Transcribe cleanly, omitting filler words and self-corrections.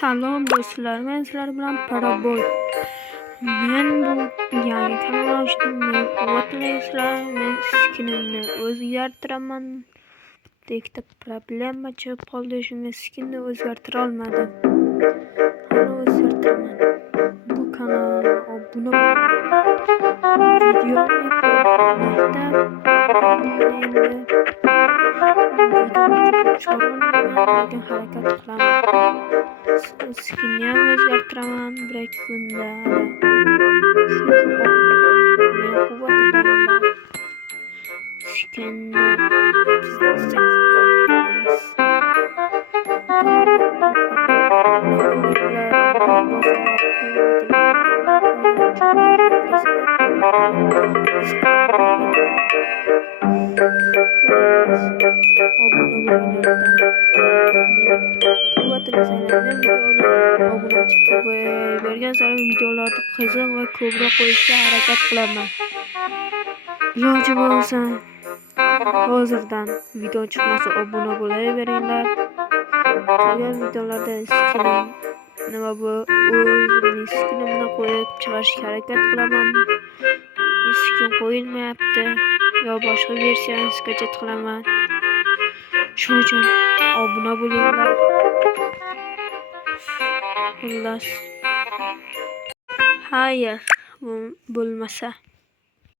Salom do'stlar, men sizlar bilan Paraboy. Men bu yangi kanal ochdim. Men quvvatlaysizlar, men skinimni o'zgartiraman. Bitta problema chiqib qoldi, shunga skinni o'zgartira olmadim. Qani o'zgartiraman. Bu kanalga obuna bo'ling. Videoni ko'rmakda lekin harakat qilaman. Skinni ham o'zgartiraman bir-ikki kunda. Men quvvatlayman. Skinni bergan sari videolarni qiziq va ko'proq qo'yishga harakat qilaman. Iloji bo'lsa hozirdan video chiqmasa obuna bo'laveringlar. Qolgan videolarda skinim nima bu o'zimning skinimni qo'yib chiqarishga harakat qilaman. Skin qo'yilmayapti yo boshqa versiyani skajet qilaman. Shuning uchun obuna bo'linglar. Xullas, xayr bo'lmasa